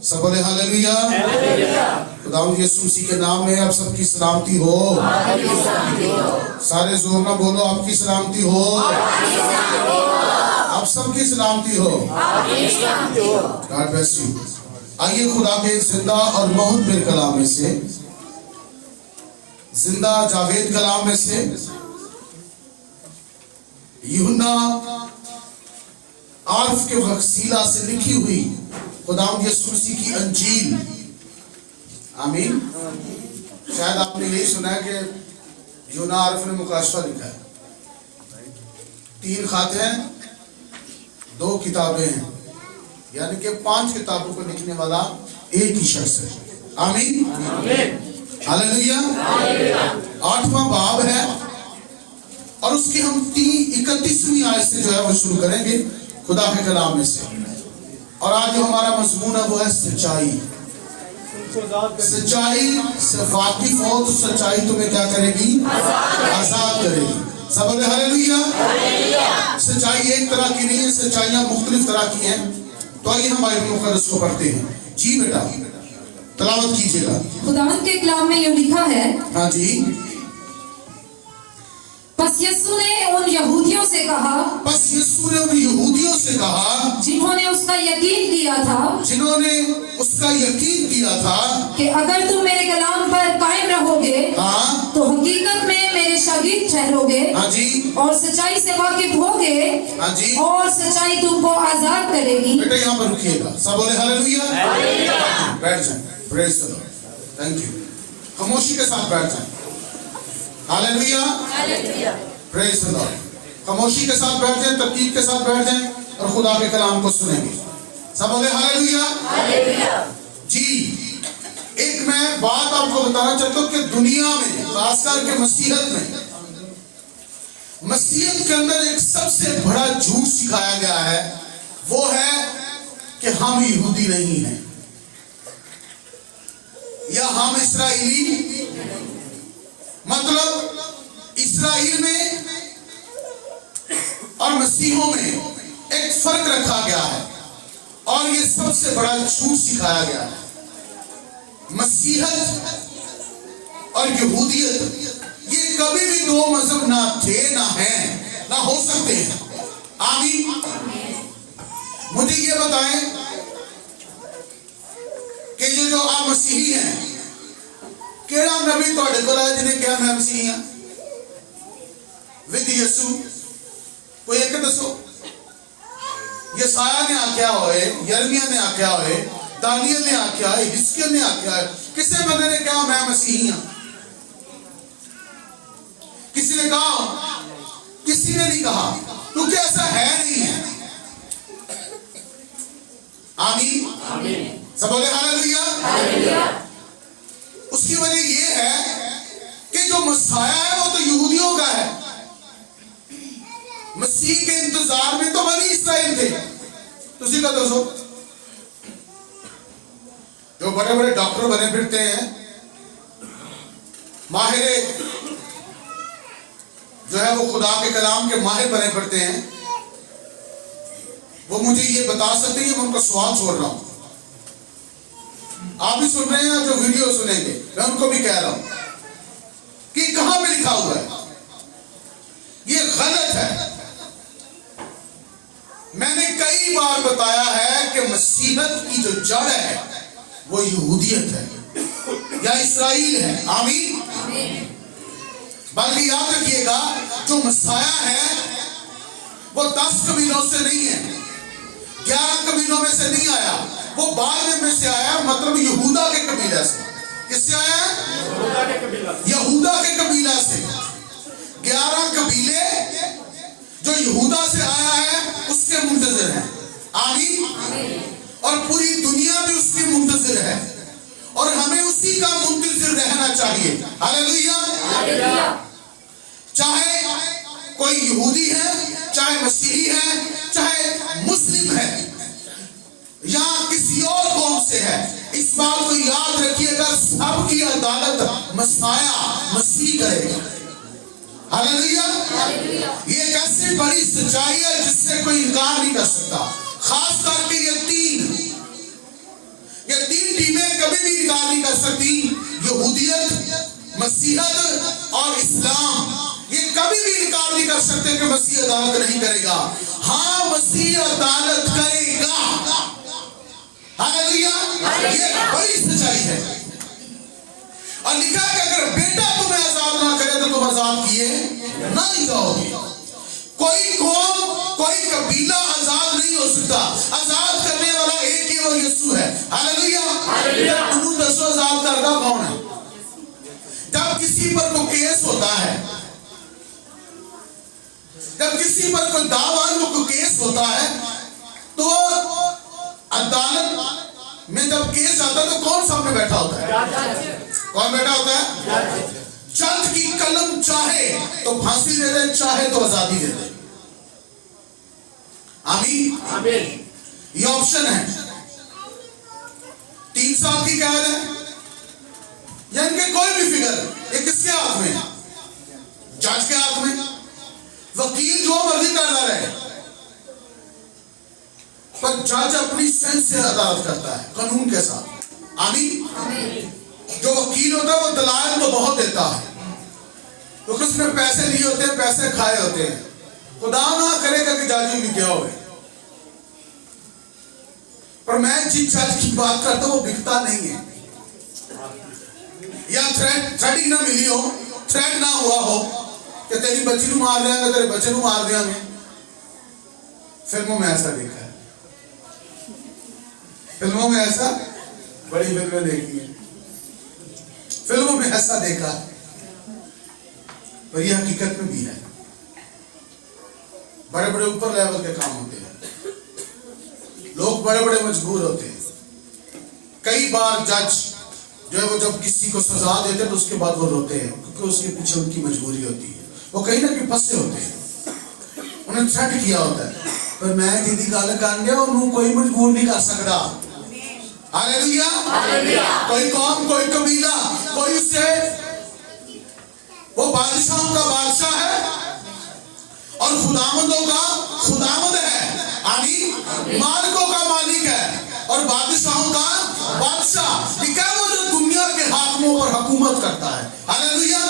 सब बोले हालेलुया। खुदावंद यीशु मसीह के नाम में आप सबकी सलामती हो। सारे जोर ना बोलो, आपकी सलामती हो, आप सबकी सलामती हो। God bless you. आइए खुदा के जिंदा और बहुत कलाम में से, जिंदा जावेद कलाम में से यूहन्ना आर्फ के वसीला से लिखी हुई खुदावंद यीशु मसीह की अंजील। आमीन। शायद आपने यही सुना है कि यूहन्ना आर्फ ने मुकाशफा लिखा है। 3 खाते हैं, 2 किताबें हैं, यानी कि 5 किताबों को लिखने वाला एक ही शख्स है। आमीन। हालेलुया। 8वां बाब है और उसकी हम 31वीं आयत से जो है वो शुरू करेंगे खुदा के कलाम में से। और आज जो हमारा मजमून है वो है सच्चाई। सच्चाई से वाकिफ हो तो सच्चाई तुम्हें क्या करेगी? आजाद करेगी। सब बोले हालेलुया। सच्चाई एक तरह की नहीं है, सच्चाइयां मुख्तलिफ तरह की हैं। तो आइए हम बाइबल मुकद्दस को पढ़ते हैं। जी बेटा तलावत कीजिएगा। खुदावंद के कलाम में यह लिखा है। हाँ जी। बस यीशु ने उन यहूदियों से कहा, बस यीशु ने उन यहूदियों से कहा जिन्होंने उसका यकीन किया था, जिन्होंने उसका यकीन किया था कि अगर तुम मेरे कलाम पर कायम रहोगे, हाँ, तो हकीकत में मेरे शागिर्द ठहरोगे। हाँ जी। और सच्चाई से वाकिफ होगे। हाँ जी। और सच्चाई तुमको आजाद करेगी। बेटा यहाँ पर रुकिएगा। सब बोले हालेलुया। बैठ जाए। Praise the Lord. Thank you. खामोशी के साथ बैठ जाए। हालेलुया। Praise the Lord. खामोशी के साथ बैठ जाए, तरकीब के साथ बैठ जाए और खुदा के कलाम को सुनेंगे। सब बोले हालेलुया। जी, एक मैं बात आपको बताना चाहता हूं कि दुनिया में, खासकर के मसीहत में, मसीहत के अंदर एक सबसे बड़ा झूठ सिखाया गया है, वो है कि हम यहूदी नहीं हैं या हम इस्राएली। मतलब इस्राएल में और मसीहों में एक फर्क रखा गया है और ये सबसे बड़ा झूठ सिखाया गया है। मसीहत और यहूदियत ये कभी भी 2 मजहब ना थे, ना हैं, ना हो सकते हैं। आमीन। मुझे ये बताएं कि ये जो आप मसीही हैं, केड़ा नबी तुहाडे कोल आया जिन्हें कहा मैं मसीही हां विद यीशु? कोई एक दसो। यसाया ने आख्या होए, यिर्मयाह ने आख्या होए, दानियल ने आख्या है, हिजकिय्याह ने आख्या है, किसी बंदे ने कहा मैं मसीही हां? किसी ने कहा? किसी ने नहीं कहा, क्योंकि ऐसा है नहीं है। आमीन। सब बोले हालेलुया। उसकी वजह ये है कि जो मसाया है वो तो यहूदियों का है। मसीह के इंतजार में तो बनी इस्राएल थे। तुसी का दसो, जो बड़े बड़े डॉक्टर बने फिरते हैं, माहिर जो है वो खुदा के कलाम के माहिर बने फिरते हैं, वो मुझे ये बता सकते हैं। मैं उनका सवाल छोड़ रहा हूं, आप भी सुन रहे हैं, जो वीडियो सुनेंगे मैं उनको भी कह रहा हूं कि कहां पे लिखा हुआ है ये गलत है। मैंने कई बार बताया है कि मसीहत की जो जड़ है वो यहूदियत है या इस्राएल है। आमीन। बल्कि याद रखिएगा, जो मसाया है वो 10 कबीलों से नहीं है, 11 कबीलों में से नहीं आया, वो 12 में से आया, मतलब यहूदा के कबीला से। किससे आया? यहूदा के कबीला से। 11 कबीले जो यहूदा से आया है उसके मुंतजिर हैं। आमीन। और पूरी दुनिया भी उसकी मुंतजिर है और हमें उसी का मुंतजिर रहना चाहिए। हालेलुया। चाहे कोई यहूदी है, चाहे मसीही है, चाहे मुस्लिम है या किसी और कौम से है, इस बात को याद रखिएगा, सबकी अदालत मसाया मसीह करेगा। हालेलुया। ये एक ऐसी बड़ी सच्चाई है जिससे कोई इनकार नहीं कर सकता। खास करके ये भी इनकार नहीं कर सकती। यहूदियत, मसीहत और इस्लाम ये कभी भी इनकार नहीं कर सकते कि मसीह अदालत नहीं करेगा। हाँ, मसीह अदालत करेगा। हालेलुया, ये बड़ी सच्चाई है। और लिखा है कि अगर बेटा तुम्हें आजाद ना करे तो तुम आजाद किए नहीं जाओगे। कोई कौम, कोई कबीला आजाद नहीं हो सकता। आजाद करने वाला एक ही वो यीशु है। हालेलुया। तुम दसो आजाद करता कौन है? जब किसी पर कोई केस होता है, जब किसी पर कोई दावा कोई केस होता है, तो अदालत में जब केस आता है तो कौन सामने बैठा होता है? कौन बैठा होता है? जज की कलम चाहे तो फांसी दे दे, चाहे तो आजादी दे दे। आमीन। ये ऑप्शन है। 3 साल की कैद है या इनके कोई भी फिगर, ये किसके हाथ में है? जज के हाथ में। वकील जो मर्जी करता रहे, पर जज अपनी सेंस से अदालत करता है, कानून के साथ। आमीन। जो वकील होता है वो दलाल तो बहुत देता है, क्योंकि उसने पैसे लिए होते हैं, पैसे खाए होते हैं। खुदा ना करेगा कि जज भी क्या हो। पर मैं जिस जज की बात करता हूं वो बिकता नहीं है। या थ्रेटिंग ना मिली हो, थ्रेट ना हुआ हो कि तेरी बच्ची को मार देंगे, तेरे बच्चे को मार देंगे। फिल्मों में ऐसा देखा है, फिल्मों में ऐसा, बड़ी फिल्में देखी है, फिल्मों में ऐसा देखा, पर यह हकीकत में भी है। बड़े बड़े ऊपर लेवल के काम होते हैं, लोग बड़े बड़े मजबूर होते हैं। कई बार जज जो है वो जब किसी को सजा देते हैं तो उसके बाद वो रोते हैं, क्योंकि उसके पीछे उनकी मजबूरी होती है। वो कहीं ना कहीं फंसे होते हैं, उन्हें थ्रेट किया होता है। पर मैं जिदी गल कर गया, उन्होंने कोई मजबूर नहीं कर सकता। हालेलुया। कोई कौम, कोई कबीला, कोई उससे, वो बादशाहों का बादशाह है और खुदावंदों का खुदावंद है। आमीन। मालिकों का मालिक है और बादशाहों का बादशाह। लिखा है वो जो दुनिया के हाकिमों पर हुकूमत करता है। हालेलुया।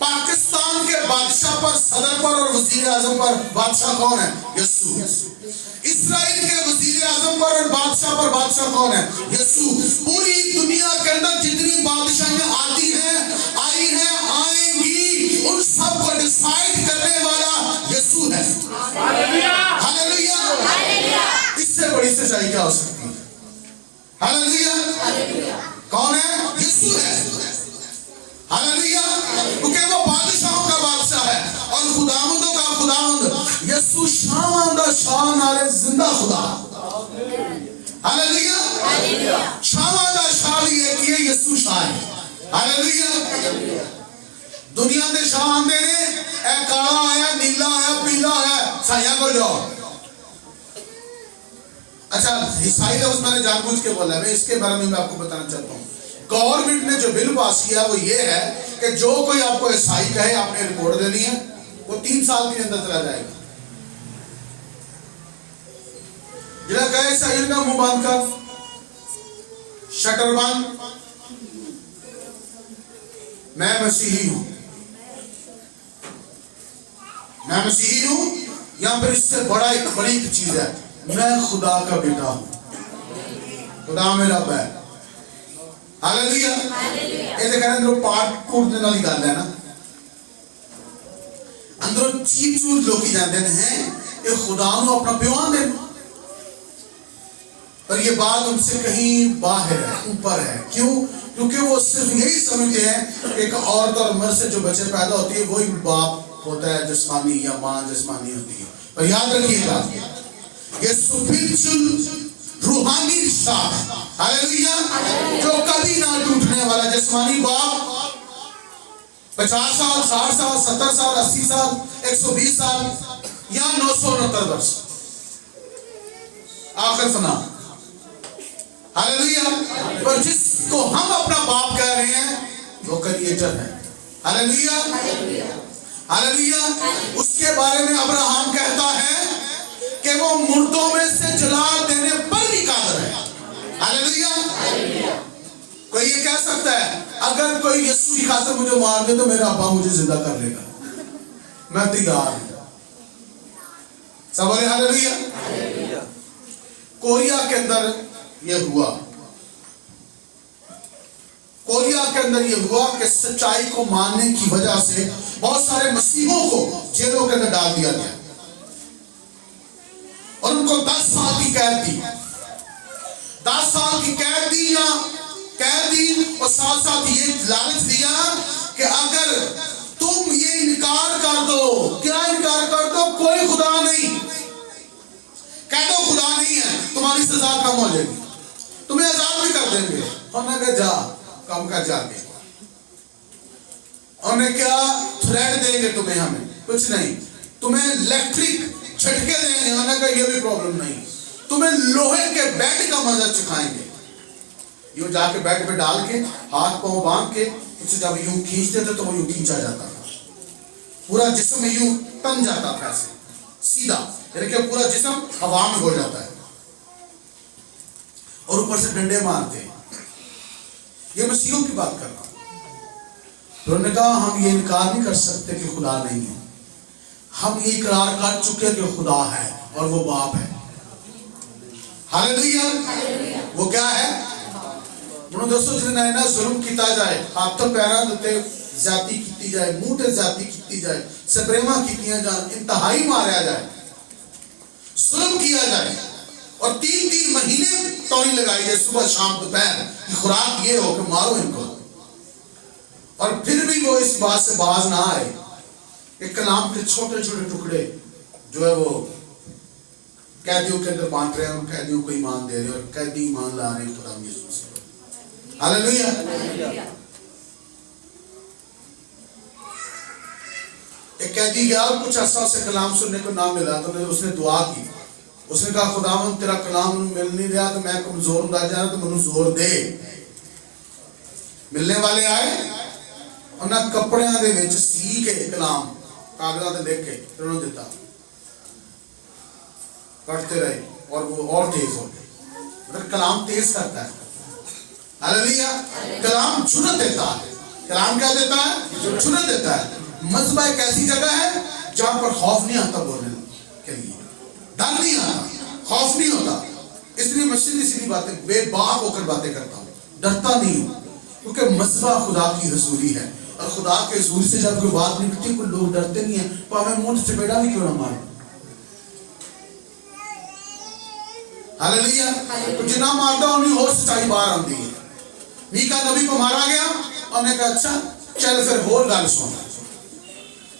पाकिस्तान के बादशाह पर, सदर पर और वजीर आजम पर बादशाह कौन है? यीशु। इस्राइल के वजीर आजम पर और बादशाह पर बादशाह कौन है? यीशु। पूरी दुनिया के अंदर जितनी बादशाहें आती हैं, आई हैं, आएंगी, उन सब को डिसाइड करने वाला यीशु है। हालेलुया। इससे बड़ी सच्चाई क्या हो सकती है? हालेलुया। कौन है? यीशु है। हालेलुया। क्योंकि वो बादशाहों का बादशाह है और खुदावंदों का खुदावंद। यीशु शान दा शान वाले जिंदा खुदा। हालेलुया। शान दा शान ये कि यीशु शान। हालेलुया। दुनिया के शाह आंदे ने, ए काला आया, नीला आया, पीला आया, साइया को जाओ। अच्छा, ईसाई लफ्ज मैंने जानबूझ के बोला, मैं इसके बारे में मैं आपको बताना चाहता हूँ। गवर्नमेंट ने जो बिल पास किया वो ये है कि जो कोई आपको ईसाई कहे, आपने रिपोर्ट देनी है, वो 3 साल के अंदर चला जाएगा। जिला कहे ईसाई का मुंह बांध कर, शटर बंद, मैं मसीही हूं, मैं मसीही हूं, या फिर इससे बड़ा एक बड़ी चीज है, मैं खुदा का बेटा हूं, खुदा मेरा है। हालेलुया। ये देखा अंदरों पाठ कूटने वाली गल है ना, अंदरों चीज चूज लोग जानते हैं ये खुदा को अपना प्यो आंदे, पर ये बात उनसे कहीं बाहर है, ऊपर है। क्यों? क्योंकि वो सिर्फ यही समझते हैं कि एक औरत और मर्द से जो बच्चे पैदा होती है वही बाप होता है जिस्मानी, या माँ जिस्मानी होती है। पर याद रखिएगा, ये स्पिरिचुअल रूहानी रिश्ता है। हालेलुया। जो कभी ना टूटने वाला। जिस्मानी बाप 50 साल, 60 साल, 70 साल, 80 साल, 120 साल या 969 वर्ष, आखिर फना। हालेलुया। पर जिसको हम अपना बाप कह रहे हैं वो क्रिएटर है। हालेलुया। हालेलुया। उसके बारे में अब्राहम कहता है कि वो मुर्दों में से जला देने पर भी कादर है। हालेलुया। कोई ये कह सकता है अगर कोई यीशु की खातिर मुझे मार दे तो मेरा अब्बा मुझे जिंदा कर लेगा, मैं तैयार हूं। सब बोले हालेलुया। कोरिया के अंदर ये हुआ, कोरिया के अंदर ये हुआ कि सच्चाई को मानने की वजह से बहुत सारे मसीहों को जेलों के अंदर डाल दिया गया और उनको 10 साल की कैद दी, 10 साल की कैद दी और साथ साथ ये लालच दिया कि अगर तुम ये इनकार कर दो, क्या इनकार कर दो, कोई खुदा नहीं, कह दो खुदा नहीं है, तुम्हारी सजा कम हो जाएगी, तुम्हें आजाद भी कर देंगे। उन्होंने कहा जा कम कर जाके, उन्हें क्या थ्रेड देंगे तुम्हें, हमें कुछ नहीं, तुम्हें इलेक्ट्रिक झटके देंगे। उन्होंने कहा ये भी प्रॉब्लम नहीं, तुम्हें लोहे के बेड का मजा चखाएंगे। यूं जाके बेड पे डाल के हाथ पांव बांध के उसे जब यूं खींचते थे तो वो यूं खींचा जाता था, पूरा जिस्म यूं तन जाता था ऐसे सीधा, यानी कि पूरा जिस्म हवा में हो जाता है और ऊपर से डंडे मारते हैं। ये मसीहों की बात कर रहा हूं। तो उन्होंने कहा हम ये इनकार नहीं कर सकते कि खुदा नहीं है, हम ये इकरार कर चुके कि खुदा है और वो बाप है। हालेलुया। वो क्या है? दोस्तों जिन्हें ना जुल्म किया जाए, हाथों पैरों उत्ते जाति की जाए, मुंह ते जाति की जाए, सप्रेमा की जाए, इंतहाई मारा जाए, जुल्म किया जाए और 3-3 महीने तौली लगाई जाए, सुबह शाम दोपहर की खुराक ये हो कि मारो इनको, और फिर भी वो इस बात से बाज ना आए कि कलाम के छोटे छोटे टुकड़े जो है वो कैदियों के अंदर बांट रहे हैं, और कैदियों को ईमान दे रहे हैं और कैदी ईमान ला रहे हैं खुदा यीशु से। हालेलुया। एक कैदी गया, कुछ अर्सा उसे कलाम सुनने को ना मिला तो उसने दुआ की, उसने कहा खुदावंद तेरा कलाम मिल नहीं रहा तो मैं कमजोर होता जा रहा, तो मैनू जोर दे। मिलने वाले आए और ना कपड़ियां दे विच सी के कलाम कागजां ते लिख के उन्होंने दिता, पढ़ते रहे और वो और तेज हो गए। मतलब कलाम तेज करता है। हालेलुया। कलाम जुर्रत देता है। कलाम क्या देता है? जुर्रत देता है। मज़बा एक ऐसी जगह है जहां पर खौफ नहीं आता बोलने के लिए, डर नहीं आता, खौफ नहीं होता, इसलिए मैं सीधी सीधी बातें बेबाक होकर बातें करता हूँ, डरता नहीं हूँ, क्योंकि मज़बा खुदा की हजूरी है और खुदा के हजूरी से जब कोई बात निकलती कोई लोग डरते नहीं है, तो हमें मुंह से बेड़ा भी क्यों ना मारे। हालेलुया। तो जितना मारता उन्हीं और सच्चाई बाहर आती है। मीका नबी को मारा गया, उन्होंने कहा अच्छा चल फिर होर गल सुन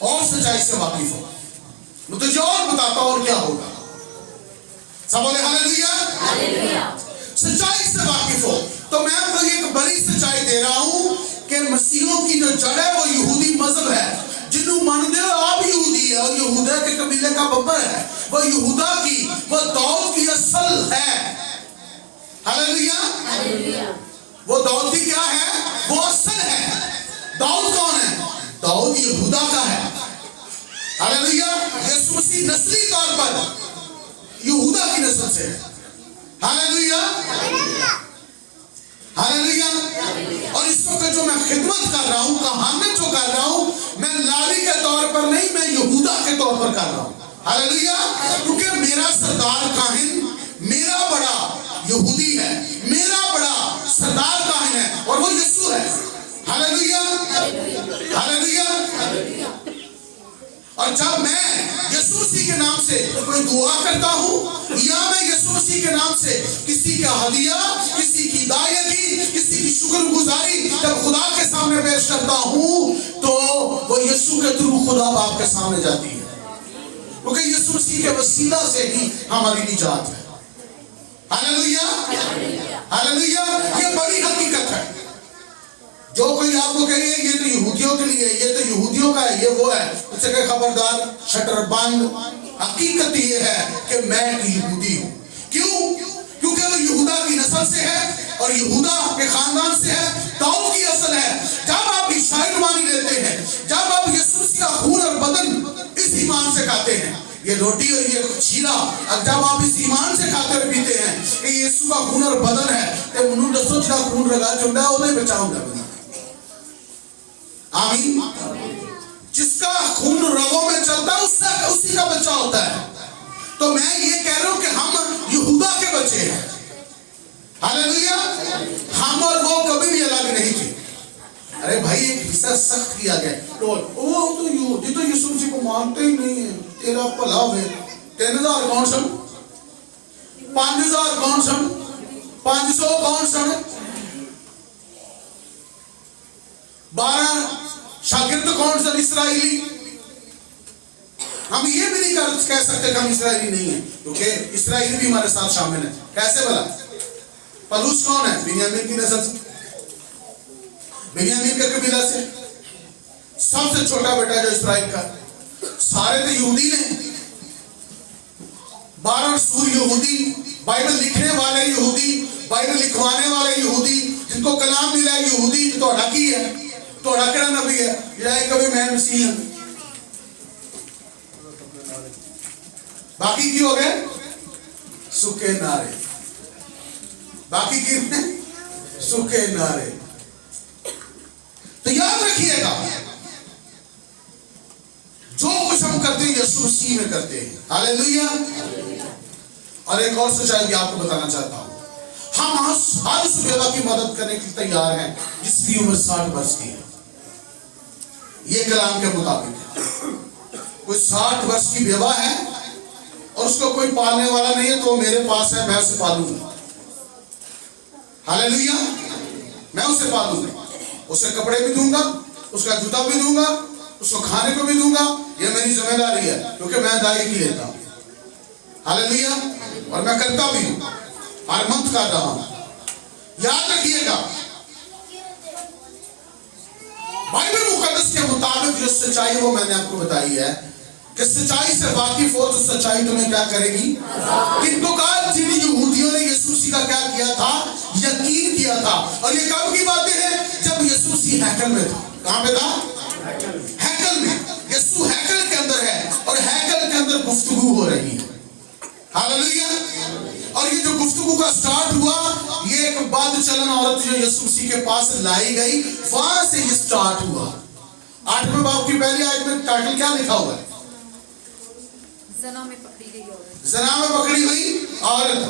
और सच्चाई से वाकिफ हो, मैं तुझे और बताता हूं और क्या होगा। सब बोले हालेलुया। सच्चाई से वाकिफ हो। तो मैं आपको एक बड़ी सच्चाई दे रहा हूं कि मसीहों की जो जड़ है वो यहूदी मजहब है। जिन्हों मानते हो आप यहूदी है और यहूदा के कबीले का बब्बर है, वो यहूदा की वो दाऊद की असल है। हालेलुया। वो दाऊद की क्या है? वो असल है। दाऊद कौन है? दाऊद यहूदा का है। हालेलुया। यीशु मसीह नस्ली तौर पर यहूदा की नस्ल से है। हालेलुया। हालेलुया। और इस वक्त जो मैं खिदमत कर रहा हूं, कहानत जो कर रहा हूं, मैं लावी के तौर पर नहीं, मैं यहूदा के तौर पर कर रहा हूं। हालेलुया। क्योंकि मेरा सरदार काहिन मेरा बड़ा यहूदी है, मेरा बड़ा सरदार काहिन है और वो यीशु है। हालेलुया। हालेलुया। और जब मैं यीशु मसीह के नाम से कोई दुआ करता हूँ या मैं यीशु मसीह के नाम से किसी का हदिया, किसी की दायगी, किसी की शुक्रगुजारी जब खुदा के सामने पेश करता हूँ तो वो यीशु के थ्रू खुदा बाप के सामने जाती है, क्योंकि यीशु मसीह के वसीला से ही हमारी निजात है। हालेलुया। हालेलुया। ये बड़ी हकीकत है। जो कोई आपको कहे ये तो यहूदियों के लिए, ये तो यहूदियों का है, ये वो है, उससे कहे खबरदार, शटर बंद। हकीकत ये है कि मैं एक यहूदी हूँ। क्यों? क्योंकि वो यहूदा की नस्ल से है और यहूदा के खानदान से है, दाऊद की असल है। जब आप ईसाई नुमानी लेते हैं, जब आप यीशु मसीह का खून और बदन इस ईमान से खाते हैं, ये रोटी और ये शीरा, अब जब आप इस ईमान से खाते और पीते हैं कि यीशु का खून और बदन है, तो कि मनु दसो जिहड़ा खून रगा चुंदा ओदे बचाऊंगा बंदा। आमीन। जिसका खून रगों में चलता है उसका उसी का बच्चा होता है। तो मैं ये कह रहा हूं कि हम यहूदा के बच्चे हैं। हालेलुया। हम और वो कभी भी अलग नहीं थे। अरे भाई एक हिस्सा सख्त किया गया तो वो तो यहूदी तो यीशु मसीह को मानते ही नहीं है। तेरा भला है। 3000 कौन सन, 5000 कौन सन, 500 कौन सन, 12 शागिर्द कौन सन इस्राएली। हम ये भी नहीं कह सकते कि हम इस्राएली नहीं है, क्योंकि इस्राएली भी हमारे साथ शामिल है। कैसे भला? पलूस कौन है? बिन्यामीन की नस्ल से, बिन्यामीन के कबीला से, सबसे छोटा बेटा जो इस्राएल का। सारे तो यहूदी ने, 12 सूर यहूदी, बाइबल लिखने वाले यहूदी, बाइबल लिखवाने वाले यहूदी, जिनको कलाम मिला है यहूदी। थोड़ा की है, थोड़ा केड़ा नबी है या कभी मैं मसीह हूं। बाकी की हो गए सूखे नारे, बाकी की सूखे नारे। तो याद रखिएगा जो कुछ हम करते हैं यीशु मसीह में करते हैं। हालेलुया। और एक और सच्चाई भी आपको बताना चाहता हूं, हम हर उस बेवा की मदद करने के लिए तैयार हैं जिसकी उम्र 60 वर्ष की है। ये कलाम के मुताबिक कोई 60 वर्ष की बेवा है और उसको कोई पालने वाला नहीं है, तो मेरे पास है, मैं उसे पालूंगा। हालेलुया। मैं उसे पालूंगा, उसे कपड़े भी दूंगा, उसका जूता भी दूंगा, उसको खाने को भी दूंगा। ये मेरी जिम्मेदारी है क्योंकि मैं दायित्व लेता हूं। हालेलुया। और मैं करता भी हूं, हर मंथ कर रहा हूं। याद रखिएगा बाइबल मुकद्दस के मुताबिक जो सच्चाई वो मैंने आपको बताई है कि सच्चाई से वाकिफ हो तो सच्चाई तुम्हें क्या करेगी? किनको कहा? जिन यहूदियों ने यीशु मसीह का क्या किया था? यकीन किया था। और ये कब की बातें हैं? जब यीशु मसीह हैकल में था। कहां पे था? हैकल में। यीशु हैकल के अंदर है और हैकल के अंदर गुफ्तगू हो रही है। हालेलुया। और ये जो गुफ्तगू का स्टार्ट हुआ, ये एक बाद चलन औरत जो यीशु मसीह के पास लाई गई, वहां से ये स्टार्ट हुआ। 8वें बाब की पहली आयत में टाइटल क्या लिखा हुआ है? जना में पकड़ी गई औरत। जना में पकड़ी हुई औरत।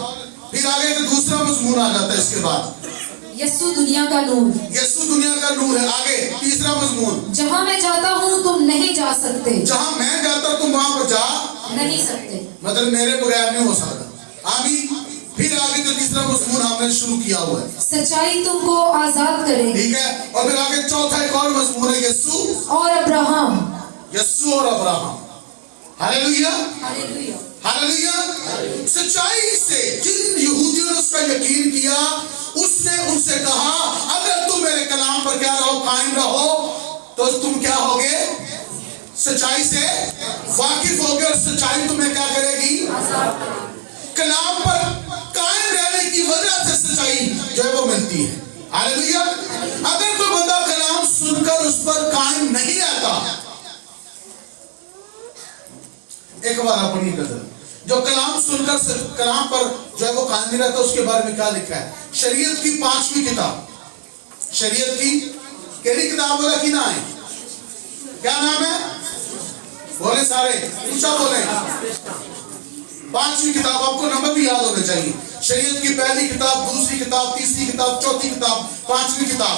फिर आगे का दूसरा मजमून आ जाता है इसके बाद, यीशु दुनिया का नूर। यीशु दुनिया का नूर है। आगे तीसरा मजमून, जहां मैं जाता हूं तुम नहीं जा सकते। जहां मैं जाता तुम वहां पर जा नहीं सकते, मतलब मेरे बगैर नहीं हो सकता। आमीन। फिर आगे जो तीसरा मजमून हमने शुरू किया हुआ है, सच्चाई तुमको आजाद करेगी। ठीक है। और फिर आगे चौथा एक और मजमून है, यीशु और अब्राहम। यीशु और अब्राहम। हालेलुया। हालेलुया। हालेलुया। सच्चाई से जिन यहूदियों ने उसका यकीन किया, उसने उनसे कहा अगर तुम मेरे कलाम पर क्या रहो, कायम रहो, तो तुम क्या होगे? सच्चाई से वाकिफ होगे और सच्चाई तुम्हें क्या करेगी? कलाम पर कायम रहने की वजह से सच्चाई जो है वो मिलती है। हालेलुया। अगर कोई बंदा कलाम सुनकर उस पर कायम नहीं रहता, एक बार अपनी कदर जो कलाम सुनकर कलाम पर जो है वो कायम नहीं रहता, उसके बारे में क्या लिखा है? शरीयत की 5वीं किताब, शरीयत की केड़ी किताब बोला कि ना है? क्या नाम है? बोले सारे, ऊंचा बोले। 5वीं किताब, आपको नंबर भी याद होने चाहिए। शरीयत की पहली किताब, दूसरी किताब, तीसरी किताब, चौथी किताब, 5वीं किताब,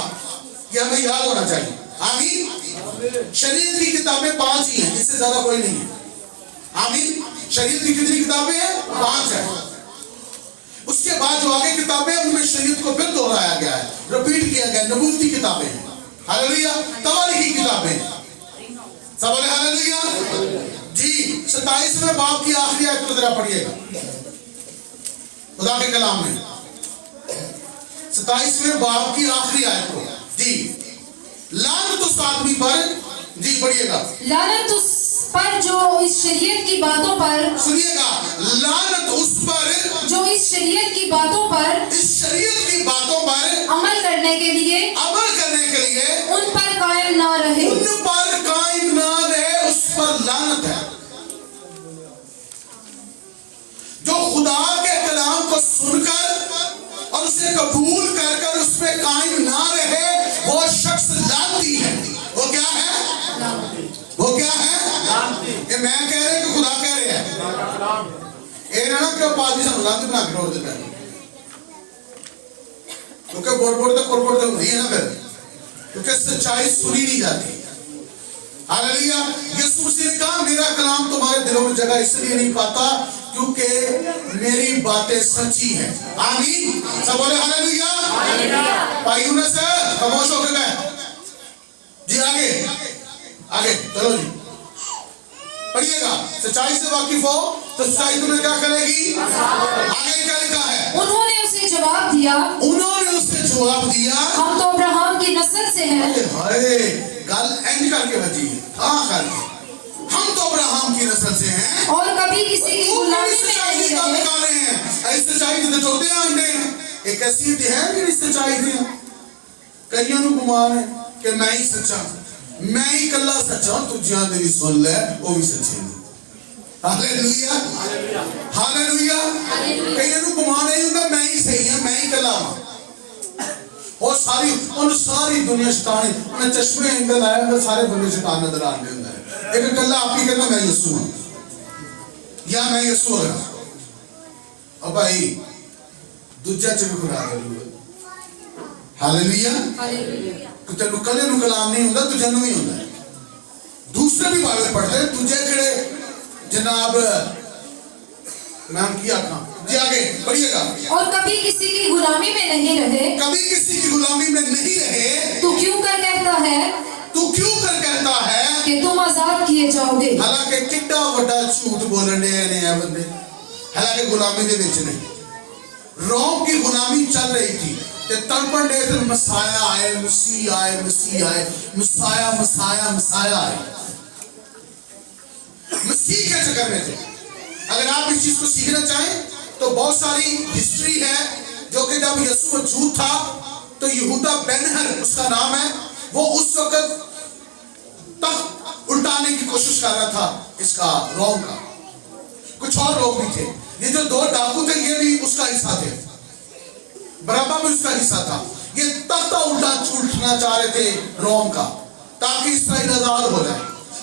ये हमें याद होना चाहिए। आमीन। शरीयत की किताबें 5 ही हैं, इससे ज्यादा कोई नहीं है। आमीन। शरीयत की कितनी किताबें हैं? 5 है। उसके बाद जो आगे किताबें उनमें शरीयत को फिर दोहराया गया है, रिपीट किया गया। नबूवती किताबें हैं। हालेलुया। तवारीख की किताबें। सब बोले हालेलुया जी। 27वें बाब की आखिरी आयत को जरा पढ़िएगा खुदा के कलाम में। 27वें बाब की आखिरी आयत को जी। लानत उस आदमी पर, जी पढ़िएगा। लानत उस पर जो इस शरीयत की बातों पर, सुनिएगा, लानत उस पर जो इस शरीयत की बातों पर, इस शरीयत की बातों पर अमल करने के लिए उन पर कायम ना रहे, उन पर कायम ना रहे, उस पर लानत है। जो खुदा के कलाम को सुनकर और उसे कबूल ये मैं कह रहा कि खुदा कह रहा है। ये ना कि पादी सानू लंघ बना के रोक देता है, क्योंकि बोल तक होती है ना फिर, क्योंकि सच्चाई सुनी नहीं जाती। हालेलुया। यीशु मसीह ने कहा मेरा कलाम तुम्हारे दिलों में जगह इसलिए नहीं पाता क्योंकि मेरी बातें सच्ची हैं। आमीन। सब बोले हालेलुया। भाई यूनुस खामोश हो गए जी। आगे आगे चलो जी, पढ़िएगा। सच्चाई से वाकिफ हो तो सच्चाई तुम्हें क्या करेगी? आगे क्या लिखा है? उन्होंने उसे जवाब दिया, हम तो अब्राहम की नस्ल से हैं। हाय, गल एंड करके बची है। हाँ करके, हम तो अब्राहम की नस्ल से हैं और कभी किसी की गुलामी में नहीं रहे। ऐसी सच्चाई तो छोटे आंटे हैं। एक ऐसी है मेरी सच्चाई थी, कईयों को गुमान है कि मैं ही सच्चा, मैं ही कल्ला सच्चा, तुझे मेरी सुन ले वो भी सच्चे नहीं। Hallelujah hallelujah. कईयों को गुमान है मैं ही सही है, मैं ही कल्ला हूं। और सारी दुनिया शैतान ने चश्मे इंगल आया, सारे दुनिया शैतान नजर आने होता है। एक कल्ला आप ही कहना मैं यीशु हूं या मैं यीशु हूं। अब भाई दूजा च भी खुदा करूंगा। हालेलुया। तो तेन कले नु कलाम नहीं होता, तुझे नु ही होता है। दूसरे भी बाइबल पढ़ते हैं, तुझे खड़े जनाब नाम की आखा जी। आगे पढ़िएगा। और कभी किसी की गुलामी में नहीं रहे, कभी किसी की गुलामी में नहीं रहे। तू क्यों कर कहता है कि तुम आजाद किए जाओगे। हालांकि कितना बड़ा झूठ बोलने ने है बंदे। हालांकि गुलामी दे विच नहीं, रोम की गुलामी चल रही थी ते तड़पण दे थे मसाया आए, मसीह आए, मसीह आए, मसाया मसाया मसाया आए। मसीह के चक्कर में थे। अगर आप इस चीज को सीखना चाहें तो बहुत सारी हिस्ट्री है, जो कि जब यीशु मौजूद था तो यहूदा बेनहर उसका नाम है, वो उस वक्त तख्त उल्टाने की कोशिश कर रहा था इसका रोम का। कुछ और लोग भी थे, ये जो दो डाकू थे ये भी उसका हिस्सा थे, बराबर में उसका हिस्सा था। ये तख्ता उल्टना चाह रहे थे रोम का, ताकि इस्राइल आजाद हो जाए।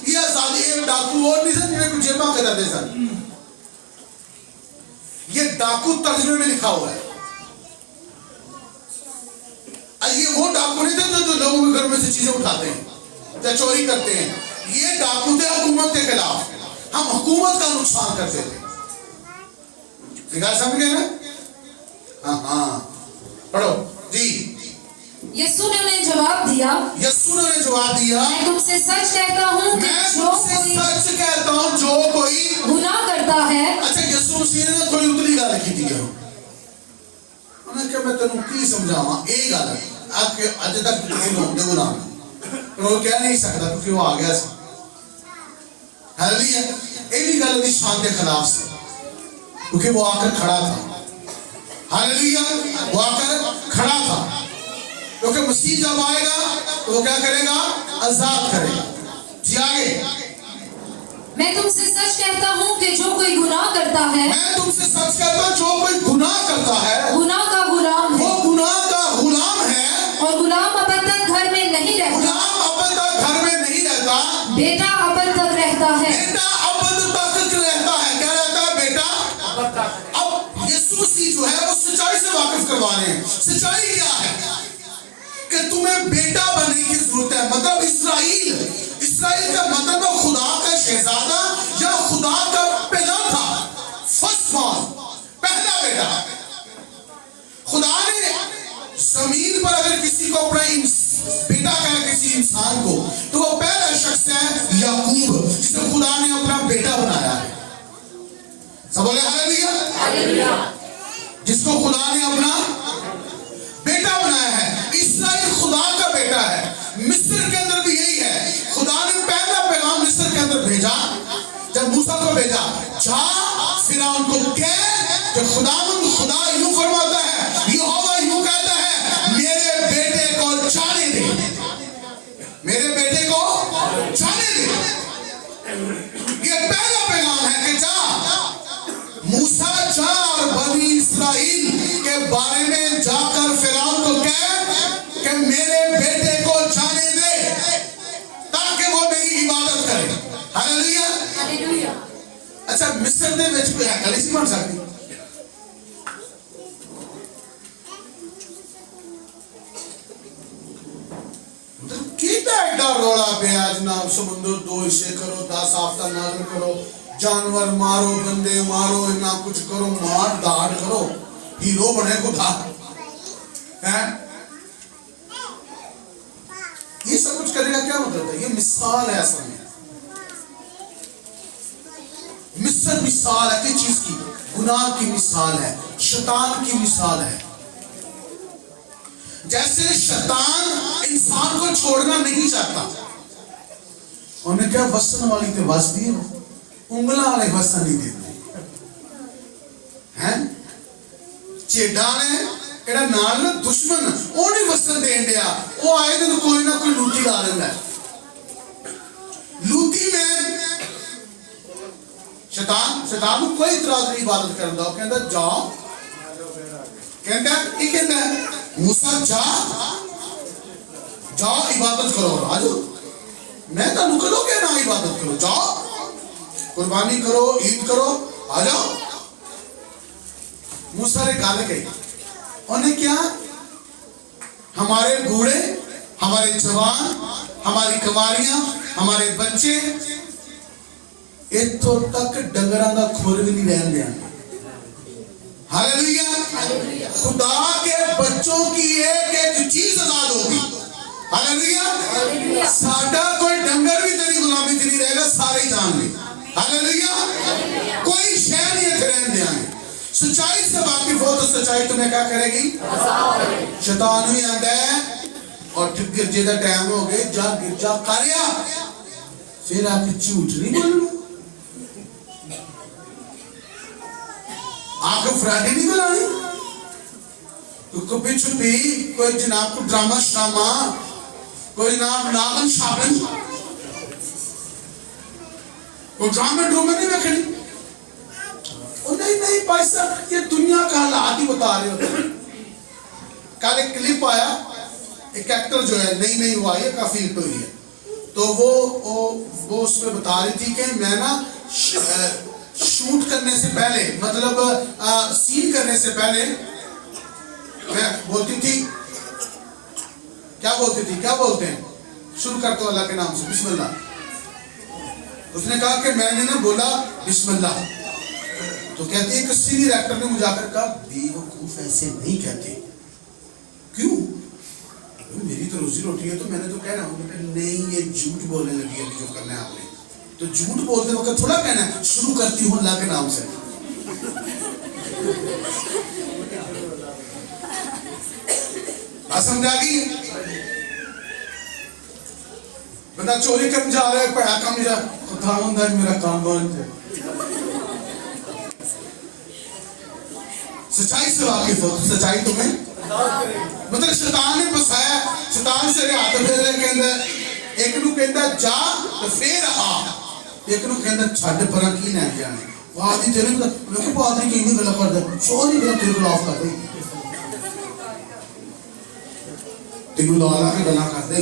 ये आजादी एक डाकू और नहीं थे जिन्हें कुछ जेबा कर देते थे। ये डाकू तर्जुमे में लिखा हुआ है। ये वो डाकू नहीं थे जो लोगों के घर में से चीजें उठाते हैं या चोरी करते हैं। ये डाकू थे हुकूमत के खिलाफ, हम हुकूमत का नुकसान करते थे। समझ गए ना? हाँ पढ़ो जी। यीशु ने उन्हें जवाब दिया, मैं तुमसे सच कहता हूँ जो कोई गुनाह करता है। अच्छा, यीशु मसीह ने थोड़ी उतली गल की थी, उन्हें क्या मैं तेनू की समझावा। एक गल आपके अज तक किसी लोग दे गुनाह वो कह नहीं सकता क्योंकि वो आ गया। हालेलुया। ये भी गल दी शान के खिलाफ से, क्योंकि वो आकर खड़ा था। हालेलुया। वो आकर खड़ा था, क्योंकि मसीह जब आएगा तो वो क्या करेगा? आजाद करेगा। जी आगे। मैं तुमसे सच कहता हूँ कि जो कोई गुनाह करता है, जो कोई गुनाह करता है गुनाह का गुलाम है। वो गुनाह का गुलाम है। और गुलाम अब तक घर में नहीं रहता, बेटा अब तक रहता है। क्या रहता है? बेटा। अब यीशु मसीह जो है वो सच्चाई से वाकिफ करवा रहे हैं। सच्चाई क्या है? कि तुम्हें बेटा बनने की जरूरत है। मतलब इस्राइल का मतलब खुदा का शहजादा या खुदा का पहला था, फर्स्ट बॉर्न, पहला बेटा। खुदा ने जमीन पर अगर किसी को अपना बेटा कहे किसी इंसान को, तो वो पहला शख्स है याकूब, जिसे खुदा ने अपना बेटा बनाया है। सब बोले हालेलुया। जिसको खुदा ने अपना बेटा बनाया है। इस्राइल खुदा का बेटा है। मिस्र के अंदर भी यही है। खुदा ने पहला पैगाम मिस्र के अंदर भेजा, जब मूसा को भेजा, जा फिरौन को कह कि खुदा यूं फरमाता है, यहोवा यूं कहता है, मेरे बेटे को जाने दे, मेरे बेटे को जाने दे। ये पहला पैगाम है कि जा मूसा जा और बनी इस्राइल के बारे में जाकर फिरौन को कह कि मेरे बेटे को जाने दे, ताकि वो मेरी इबादत करे। हालेलुया। अच्छा मिस्र दे विच कोई हैकल नहीं सी बन सकदी कितना एडा रोला पिया जनाब समुद्र दो हिस्से करो 10 आफ्ता नाज़िल करो जानवर मारो बंदे मारो इतना कुछ करो मार दाड़ करो हीरो बने खुदा हैं ये सब कुछ करेगा क्या मतलब है ये मिसाल है असल में मिस्र मिसाल है किस चीज की गुनाह की मिसाल है शैतान की मिसाल है जैसे शैतान इंसान को छोड़ना नहीं चाहता उन्हें क्या वसन वाली तो वस दी उंगला वाले वसन नहीं देते हैं चेडा ने एड़ा नाल ना दुश्मन वो नहीं वसन देन दिया वो आए दिन कोई ना कोई लूटी ला देता है लूटी में शैतान को कोई इतराज नहीं इबादत करता वो कहता जाओ कहता मूसा जाओ इबादत करो आजो मैं तो करोगे ना इबादत करो जाओ कुर्बानी करो ईद करो आ जाओ मूसा ने गल कही उन्हें क्या हमारे बूढ़े हमारे जवान हमारी कुमारियां हमारे बच्चे इत्थों तक डंगरां दा खुर भी नहीं रहन देंगे हालेलुया खुदा के बच्चों की एक एक चीज आजाद होगी हालेलुया साडा कोई डंगर भी तेरी गुलामी च नहीं रहेगा सारे ही जाएंगे हालेलुया कोई शय नहीं रहन देंगे सच्चाई से वाकिफ हो तो सच्चाई तुम्हें क्या करेगी शैतान भी आंदा है और गिरजे का टाइम हो गया जा गिरजा करया फिर आके झूठ नहीं बोलना आके फ्राइडे नहीं बुलानी तो पिछू भी कोई जनाब को ड्रामा श्रामा कोई नाम नागन शाबन कोई ड्रामे ड्रामे नहीं रखनी नहीं भाई साहब ये दुनिया का हालात ही बता रहे होते कल एक क्लिप आया एक एक्टर जो है नई हुआ है काफी हिट हुई है तो वो उसमें बता रही थी कि मैं ना शूट करने से पहले मतलब सीन करने से पहले मैं बोलती थी क्या बोलते हैं शुरू करते हो अल्लाह के नाम से बिस्मिल्लाह उसने कहा कि मैंने ना बोला बिस्मिल्लाह तो कहती है कि सीनियर एक्टर ने मुझे आकर कहा बेवकूफ ऐसे नहीं कहते क्यों मेरी तो रोजी रोटी है तो मैंने तो कहना नहीं ये झूठ बोलने लगी अभी जो करना है आपने तो झूठ बोलते वक्त थोड़ा कहना है शुरू करती हूँ अल्लाह के नाम से समझा गई बंदा चोरी कर जा रहा है पढ़ा कम जा खुदा होंदा मेरा काम बन जाए सच्चाई से वाकिफ हो तो सच्चाई तुम्हें मतलब शैतान ने फसाया शैतान से हाथ फेरे के अंदर एक नु कहता जा तो फिर आ एक नु कहता छड़ पर की ना जाने बात ही चली लोग पादरी की नहीं गला कर दे सॉरी मेरा तेरे खिलाफ कर दे तेनू लाला के गला कर दे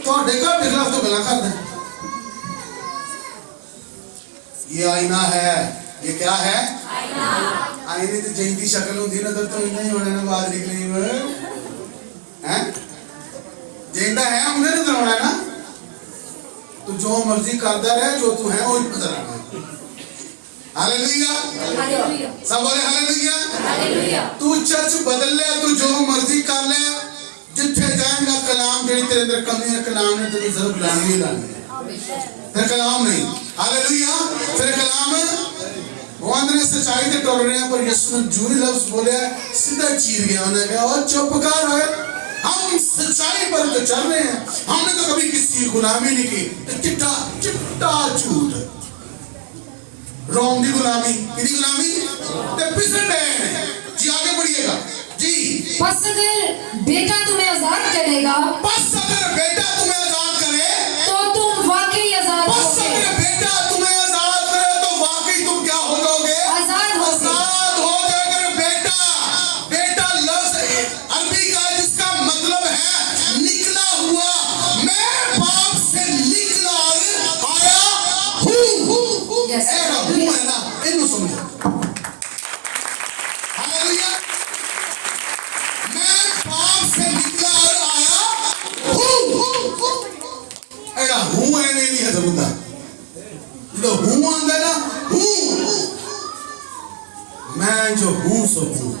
तो देखा खिलाफ तो गला कर दे ये आईना है ये क्या है आईने तो जैदी शक्ल होती नजर तो नहीं होने ना बाहर निकली हैं जेंदा है हमने नजर आना है ना तो जो मर्जी करता रहे जो तू है वो नजर आना हालेलुया सब बोले हालेलुया तू चर्च बदल ले तू जो मर्जी कर ले जिथे जाएगा कलाम जेडी तेरे अंदर कमी है कलाम ने तेरी जरूर लानी फिर कलाम नहीं हालेलुया फिर कलाम वो अंदर सच्चाई के टोलने पर यीशु ने जो लफ्ज बोले सीधा चीर गया उन्होंने कहा और चुप कर हम सच्चाई पर तो चल रहे हैं हमने तो कभी किसी की गुलामी नहीं की चिट्टा चिट्टा झूठ रोंग दी गुलामी किसी गुलामी ते पिसड़े जी आगे बढ़िएगा जी बस अगर बेटा तुम्हें आजाद करेगा बस अगर बेटा तुम्हें आजाद करे तो तुम वाकई आजाद बस होगे अगर बेटा तुम्हें आजाद करे तो वाकई तुम क्या हो जाओगे आजाद हो जाओगे बेटा लफ्ज अरबी का जिसका मतलब है निकला हुआ मैं बाप से निकला आया हूँ सबूर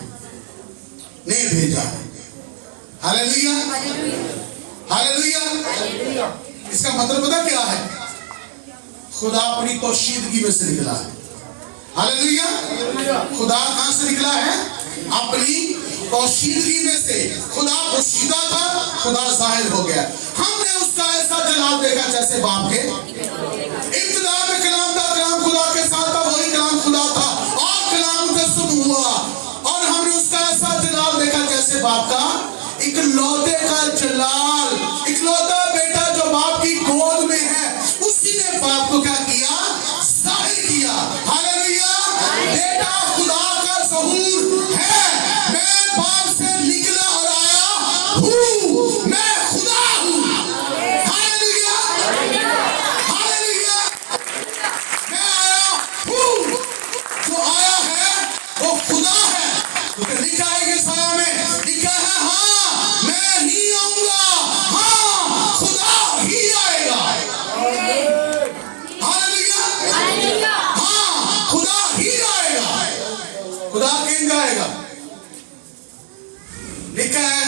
ने भेजा है। Hallelujah, hallelujah. इसका मतलब पता क्या है? खुदा अपनी पोशीदगी में से निकला है। हालेलुया। खुदा कहां से निकला है? अपनी पोशीदगी में से। खुदा पोशीदा था, खुदा जाहिर हो गया। हमने उसका ऐसा जलाल देखा जैसे बाप के इब्तिदा में कलाम था, कलाम खुदा के साथ था, वही कलाम खुदा था और कलाम मुजस्सम हुआ। और हमने उसका ऐसा जलाल देखा जैसे बाप का इकलौते का जलाल, इकलौता बेटा जो बाप की गोद में है, उसी ने बाप को क्या किया? जाहिर किया। हालेलुया। बेटा खुदा का ज़हूर है। मैं बाप से निकला और आया हूँ, मैं खुदा हूँ। Hallelujah, hallelujah. मैं आया हूँ, जो आया है वो खुदा है। तो लिखा है यशायाह में, लिखा है हाँ मैं ही आऊंगा, हाँ खुदा ही आएगा। हालेलुया, हाँ खुदा ही आएगा। खुदा किंग आएगा। लिखा है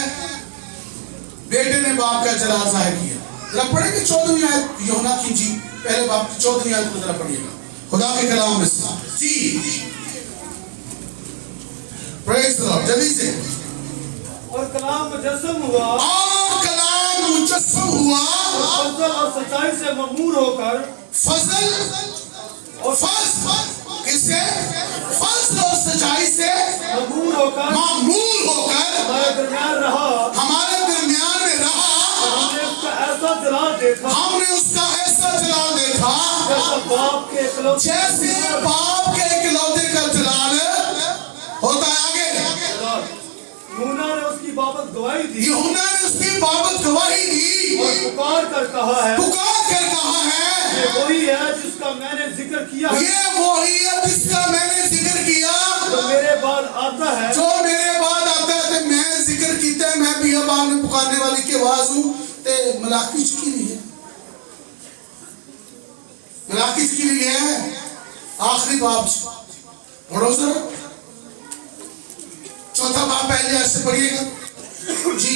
बेटे ने बाप का जलाल जाहिर किया। जरा पढ़ेंगे 14वीं आयत यूहन्ना की जी पहले बाप की 14वीं आयत को जरा पढ़िएगा खुदा के कलाम में से जी। Praise the Lord. जल्दी से। और कलाम मुजस्सम हुआ, और कलाम मुजस्सम हुआ, और फजल और सच्चाई से ममूर होकर, फजल और किससे? फजल और सच्चाई से ममूर होकर मामूल होकर हमारे दरमियान रहा। हमारे दरमियान में रहा। हमने उसका ऐसा जलाल देखा हमने उसका ऐसा जलाल देखा जैसा बाप के इकलौते जैसे बाप के इकलौते का जलाल होता है। आगे यूहन्ना ने उसकी बाबत गवाही दी यूहन्ना ने उसकी बाबत गवाही दी और पुकार कर कहा है, ये वही है जिसका मैंने जिक्र किया है, ये वही है जिसका मैंने जिक्र किया, जो मेरे बाद आता है, जो मेरे बाद आता है। ते मैं जिक्र कीता है, मैं भी अब आपने पुकारने वाली की आवाज हूं। ते मलाकी की नहीं है, मलाकी की नहीं है। आखिरी बाप पढ़ो जरा, चौथा बाप पहले ऐसे पढ़िएगा जी।